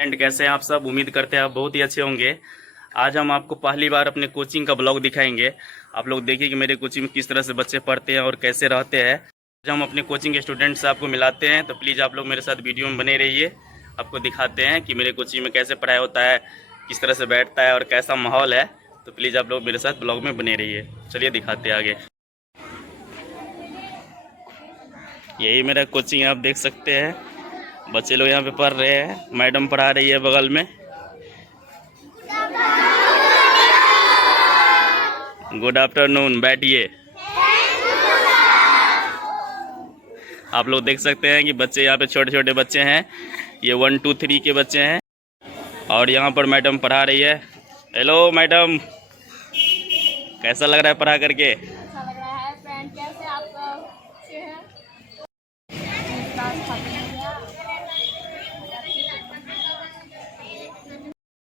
And कैसे हैं आप सब। उम्मीद करते हैं आप बहुत ही अच्छे होंगे। आज हम आपको पहली बार अपने कोचिंग का ब्लॉग दिखाएंगे। आप लोग देखिए कि मेरे कोचिंग में किस तरह से बच्चे पढ़ते हैं और कैसे रहते हैं। जब हम अपने कोचिंग के स्टूडेंट से आपको मिलाते हैं तो प्लीज़ आप लोग मेरे साथ वीडियो में बने रहिए। आपको दिखाते हैं कि मेरे कोचिंग में कैसे पढ़ाई होता है, किस तरह से बैठता है और कैसा माहौल है। तो प्लीज़ आप लोग मेरे साथ ब्लॉग में बने रहिए। चलिए दिखाते हैं आगे। यही मेरा कोचिंग आप देख सकते हैं। बच्चे लोग यहाँ पे पढ़ रहे हैं, मैडम पढ़ा रही है बगल में। गुड आफ्टरनून, बैठिए। आप लोग देख सकते हैं कि बच्चे यहाँ पे छोटे छोटे बच्चे हैं। ये 1 2 3 के बच्चे हैं और यहाँ पर मैडम पढ़ा रही है। हेलो मैडम, कैसा लग रहा है पढ़ा करके? अच्छा लग रहा है। फ्रेंड कैसे आप अच्छे हैं? क्लास खत्म हो गया।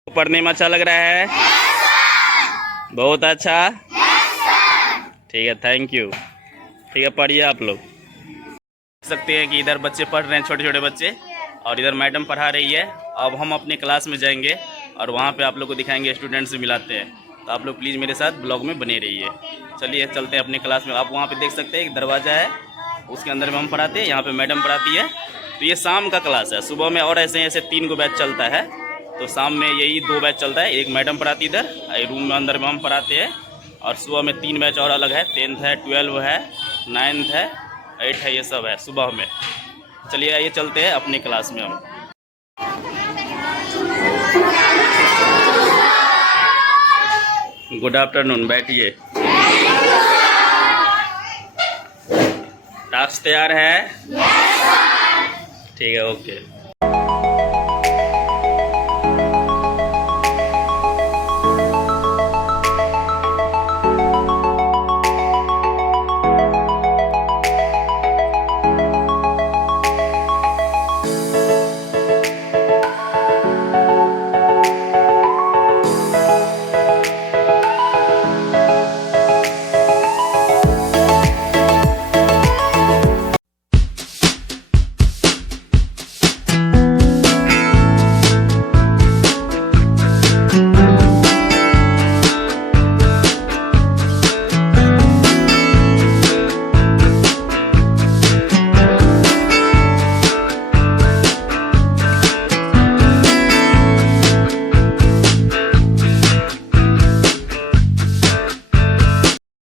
पढ़ने में अच्छा लग रहा है? बहुत अच्छा। ठीक है, थैंक यू। ठीक है, पढ़िए आप लोग। देख सकते हैं कि इधर बच्चे पढ़ रहे हैं, छोटे छोटे बच्चे, और इधर मैडम पढ़ा रही है। अब हम अपने क्लास में जाएंगे और वहाँ पे आप लोग को दिखाएंगे, स्टूडेंट से मिलाते हैं। तो आप लोग प्लीज़ मेरे साथ ब्लॉग में बने रहिए। चलिए चलते हैं अपने क्लास में। आप वहाँ पे देख सकते हैं एक दरवाज़ा है, उसके अंदर में हम पढ़ाते हैं। यहाँ पे मैडम पढ़ाती है। तो ये शाम का क्लास है। सुबह में और ऐसे ऐसे 3 गो बैच चलता है। तो शाम में यही 2 बैच चलता है। एक मैडम पढ़ाती इधर, रूम में अंदर में हम पढ़ाते हैं। और सुबह में 3 बैच और अलग है। 10th है, 12 है, 9th है, 8 है, ये सब है सुबह में। चलिए आइए चलते हैं अपनी क्लास में हम। गुड आफ्टरनून, बैठिए। टास्क तैयार है? ठीक है, ओके।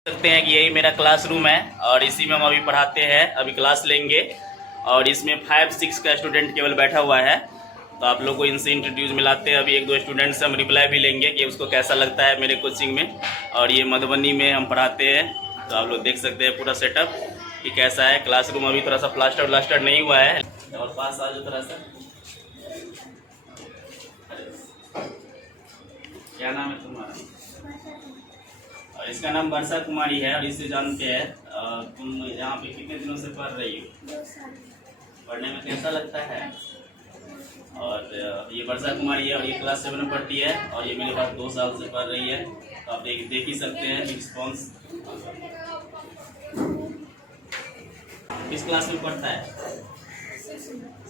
सकते हैं कि यही मेरा क्लासरूम है और इसी में हम अभी पढ़ाते हैं। अभी क्लास लेंगे और इसमें 5-6 का स्टूडेंट केवल बैठा हुआ है। तो आप लोग को इनसे इंट्रोड्यूस मिलाते हैं। अभी 1-2 स्टूडेंट से हम रिप्लाई भी लेंगे कि उसको कैसा लगता है मेरे कोचिंग में। और ये मधुबनी में हम पढ़ाते हैं। तो आप लोग देख सकते हैं पूरा सेटअप कि कैसा है क्लासरूम। अभी थोड़ा सा प्लास्टर नहीं हुआ है। और पास आ जाओ थोड़ा सा। क्या नाम है तुम्हारा? और इसका नाम वर्षा कुमारी है। और इससे जानते हैं तुम यहाँ पे कितने दिनों से पढ़ रही हो? 2 साल। पढ़ने में कैसा लगता है? और ये वर्षा कुमारी है और ये क्लास 7 में पढ़ती है और ये मेरे पास 2 साल से पढ़ रही है। तो आप देख ही सकते हैं रिस्पॉन्स। किस क्लास में पढ़ता है?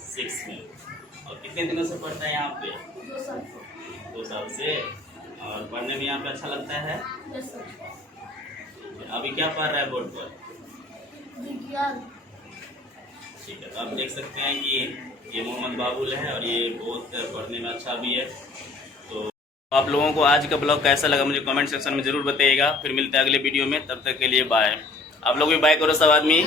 6 में। और कितने दिनों से पढ़ता है यहाँ पे? 2 साल। 2 साल से। और पढ़ने में यहाँ पे अच्छा लगता है? Yes sir. अभी क्या पढ़ रहा है बोर्ड पर? विज्ञान। ठीक है, तो आप देख सकते हैं कि ये मोहम्मद बाबुल है और ये बहुत पढ़ने में अच्छा भी है। तो आप लोगों को आज का ब्लॉग कैसा लगा मुझे कमेंट सेक्शन में ज़रूर बताइएगा। फिर मिलते हैं अगले वीडियो में। तब तक के लिए बाय। आप लोग भी बाय करो सब आदमी।